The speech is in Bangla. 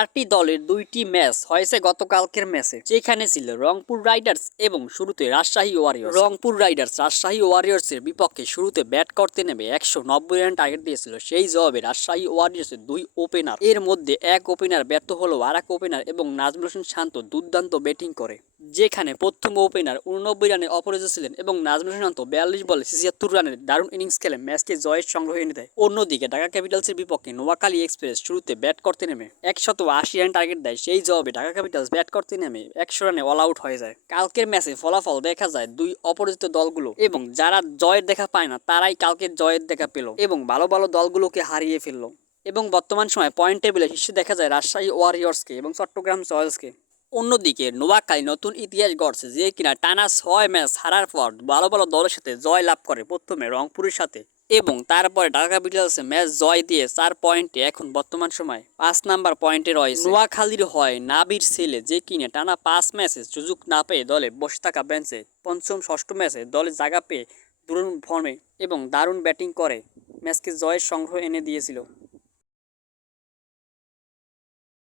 চারটি দলের দুইটি ম্যাচ হয়েছে গতকালকের ম্যাচে, যেখানে ছিল রংপুর রাইডার্স এবং শুরুতে রাজশাহী ওয়ারিয়র্স। রংপুর রাইডার্স রাজশাহী ওয়ারিয়র্সের বিপক্ষে শুরুতে ব্যাট করতে নেমে 190 রান টার্গেট দিয়েছিল। সেই জবাবে রাজশাহী ওয়ারিয়র্সের দুই ওপেনার, এর মধ্যে এক ওপেনার ব্যর্থ হলেও আর এক ওপেনার এবং নাজমুল হোসেন শান্ত দুর্দান্ত ব্যাটিং করে, যেখানে প্রথম ওপেনার 89 রানে অপরাজিত ছিলেন এবং নাজমুল হোসেন শান্ত 42 বলে 76 রানের দারুণ ইনিংস খেলে ম্যাচকে জয়ের সংগ্রহ এনে দেয়। অন্যদিকে ঢাকা ক্যাপিটালসের বিপক্ষে নোয়াখালী এক্সপ্রেস শুরুতে ব্যাট করতে নেমে 180 রান টার্গেট দেয়। সেই জবাবে ঢাকা ক্যাপিটালস ব্যাট করতে নেমে 100 রানে অল আউট হয়ে যায়। কালকের ম্যাচে ফলাফল দেখা যায় দুই অপরাজিত দলগুলো, এবং যারা জয়ের দেখা পায় না তারাই কালকে জয়ের দেখা পেল এবং ভালো ভালো দলগুলোকে হারিয়ে ফেললো। এবং বর্তমান সময় পয়েন্ট টেবিলে শীর্ষে দেখা যায় রাজশাহী ওয়ারিয়র্সকে এবং চট্টগ্রাম রয়্যালসকে। অন্যদিকে নোয়াখালী নতুন ইতিহাস গড়ছে, যে কিনা টানা 6 ম্যাচ হারার পর ভালো ভালো দলের সাথে জয় লাভ করে, প্রথমে রংপুরের সাথে এবং তারপরে ঢাকা ক্যাপিটালসে ম্যাচ জয় দিয়ে 4 পয়েন্টে এখন বর্তমান সময় 5 নাম্বার পয়েন্টে রয়েছে। নোয়াখালীর হয় নাবির ছেলে, যে কিনে টানা 5 ম্যাচে সুযোগ না পেয়ে দলে বসে থাকা বেঞ্চে পঞ্চম ষষ্ঠ ম্যাচে দলে জায়গা পেয়ে দারুণ ফর্মে এবং দারুণ ব্যাটিং করে ম্যাচকে জয়ের সংগ্রহ এনে দিয়েছিল।